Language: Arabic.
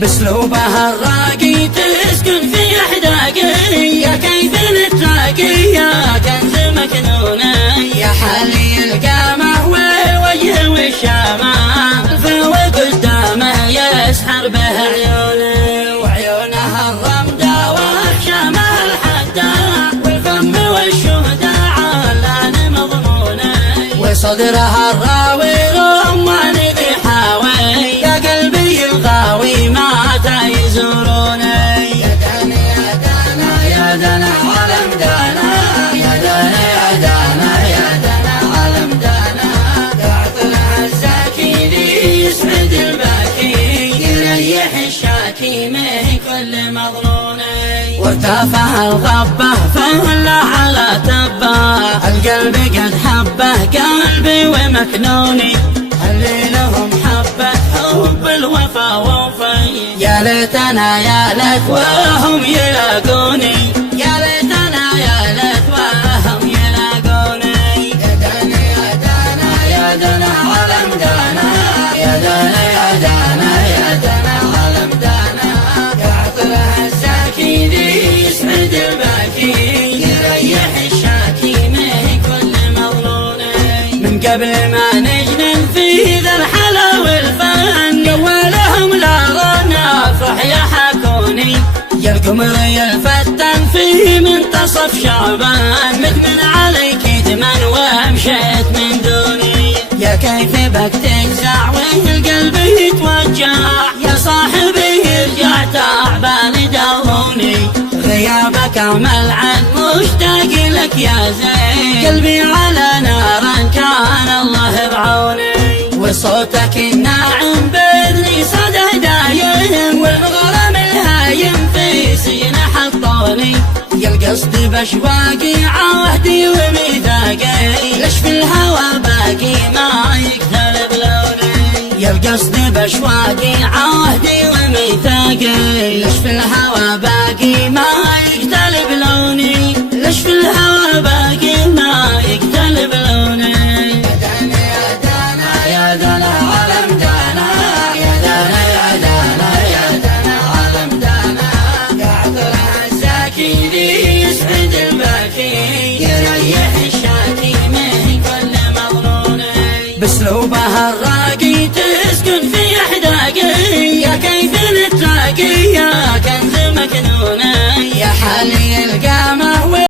باسلوبها الراقي تسكن في احداقي، يا كيف نتلاقي يا كنز مكنوني، يا حالي القامه والوجه والشامه، الفو قدامه يسحر به عيونه، وعيونها الرمده وخشامه الحده، والفم والشهداء علان مضمونه، وصدرها الراوي رمان ذي حاوي، يا قلبي الغاوي ما يزوروني، يا دانا يا دانا يا دانا علم دانا، يا دانا يا دانا يا دانا علم دانا، يعطلها الزاكي ذي يسعد الباكي، يريح الشاكي من كل مظنوني، وارتفع الغبه فهلا على تبه، القلب قد حبه قلبي ومكنوني، اللي لهم حبه حب الوفا وفي، يا ليتنا يا ليت وهم يلاقوني، يا ليتنا يا ليت وهم يلاقوني، يا دانا يا دانا يا دانا علم دانا، يا دانا يا دانا يا دانا علم دانا، يعطلها الزاكي ذي يسعد الباكي، يريح الشاكي من كل مظنوني، من قبل ما نجنن في ذا الحلا والفن، اولهم لا غنى افرح يحكوني، يا القمر يا الفتن في منتصف شعبان، مدمن عليك دمن ومشيت من دوني، يا كيف بك تجزع والقلب يتوجع، يا صاحبي يرجع تعبان داوني، غيابك امل عن مشتاق لك يا زين، قلبي على نار كان الله بعوني، وصوتك الناعم باذني صدى دايم، والمغرم الهايم في سين حطوني، يا القصد باشواقي عهدي وميثاقي، ليش في الهوى باقي ما يقترب لوني، يا القصد باشواقي عهدي وميثاقي، ليش في الهوى باقي ما يقترب لوني، ليش في الهوى باقي ما يقترب لوني، يا دانا علم دانا، يا دانا يا دانا يا دانا علم دانا، يعطلها الزاكي ذي يسعد الباكي، يريح الشاكي من كل مظنوني، باسلوبها الراقي تسكن في احداقي، يا كيف نتلاقي يا كنز مكنوني، يا حالي